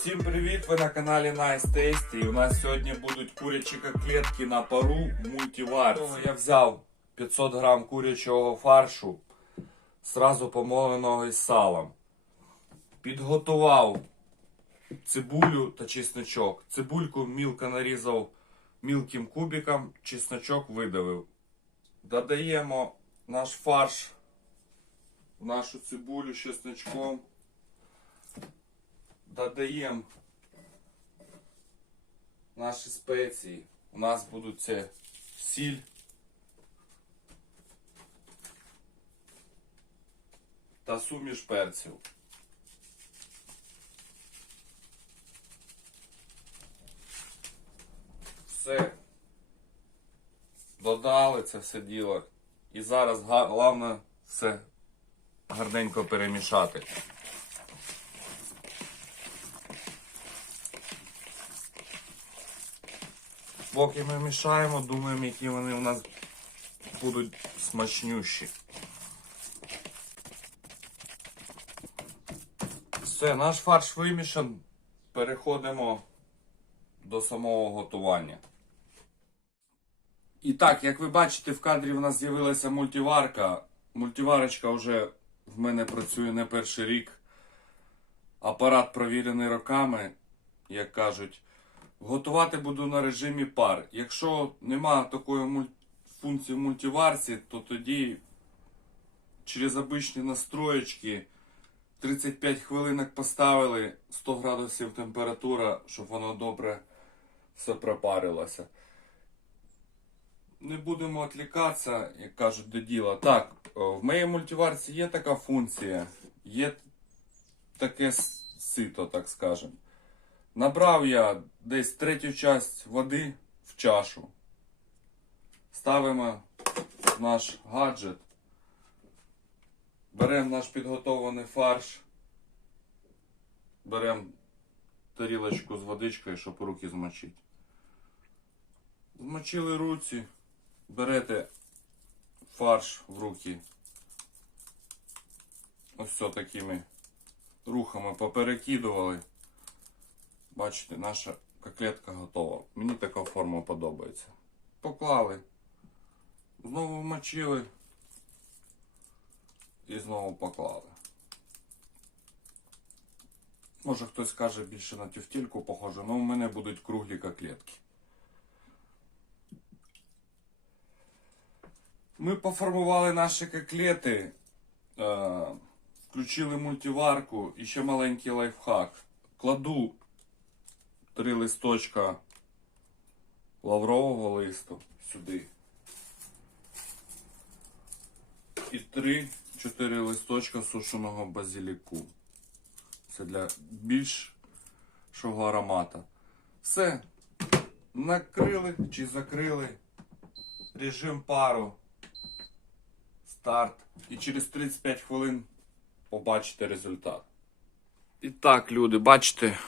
Всім привіт! Ви на каналі Nice Tasty. І у нас сьогодні будуть курячі котлетки на пару в мультиварці. Я взяв 500 грам курячого фаршу, сразу помоленого із салом. Підготував цибулю та чесночок. Цибульку мілко нарізав мілким кубиком, чесночок видавив. Додаємо наш фарш в нашу цибулю з чесночком. Додаємо наші спеції. У нас будуть це сіль. Та суміш перців. Все. Додали це все діло. І зараз головне все гарненько перемішати. Поки ми мішаємо, думаємо, які вони у нас будуть смачнющі. Все, наш фарш вимішан. Переходимо до самого готування. І так, як ви бачите, в кадрі в нас з'явилася мультиварка. Мультиварочка вже в мене працює не перший рік. Апарат провірений роками, як кажуть. Готувати буду на режимі пар. Якщо нема такої муль... функції в мультиварці, то тоді через обичні настроєчки 35 хвилинок поставили 100 градусів температура, щоб воно добре все пропарилося. Не будемо відлікатися, як кажуть, до діла. Так, в моїй мультиварці є така функція, є таке сито, так скажемо. Набрав я десь третю часть води в чашу. Ставимо наш гаджет. Беремо наш підготовлений фарш. Беремо тарілочку з водичкою, щоб руки змочити. Змочили руці. Берете фарш в руки. Ось такими рухами поперекидували. Бачите, наша котлетка готова. Мені така форма подобається. Поклали. Знову вмочили. І знову поклали. Може хтось каже більше на тефтельку похоже, але у мене будуть круглі котлетки. Ми поформували наші котлети, е, включили мультиварку і ще маленький лайфхак. Кладу три листочка лаврового листу сюди. І три-чотири листочка сушеного базиліку. Це для більшого аромата. Все. Накрили чи закрили. Режим пару. Старт. І через 35 хвилин побачите результат. І так, люди, бачите,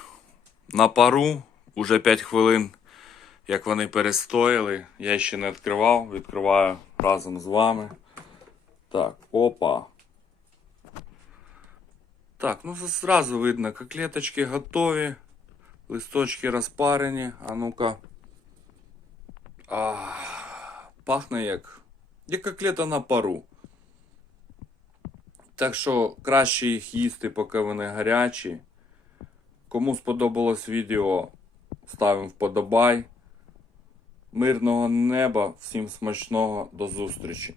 на пару уже 5 хвилин, як вони перестояли. Я ще не відкривав, відкриваю разом з вами. Так, опа. Так, ну зразу видно, котлеточки готові, листочки розпарені. А ну-ка. Пахне як. Як котлета на пару. Так що краще їх їсти, поки вони гарячі. Кому сподобалось відео, ставимо вподобай. Мирного неба, всім смачного, до зустрічі!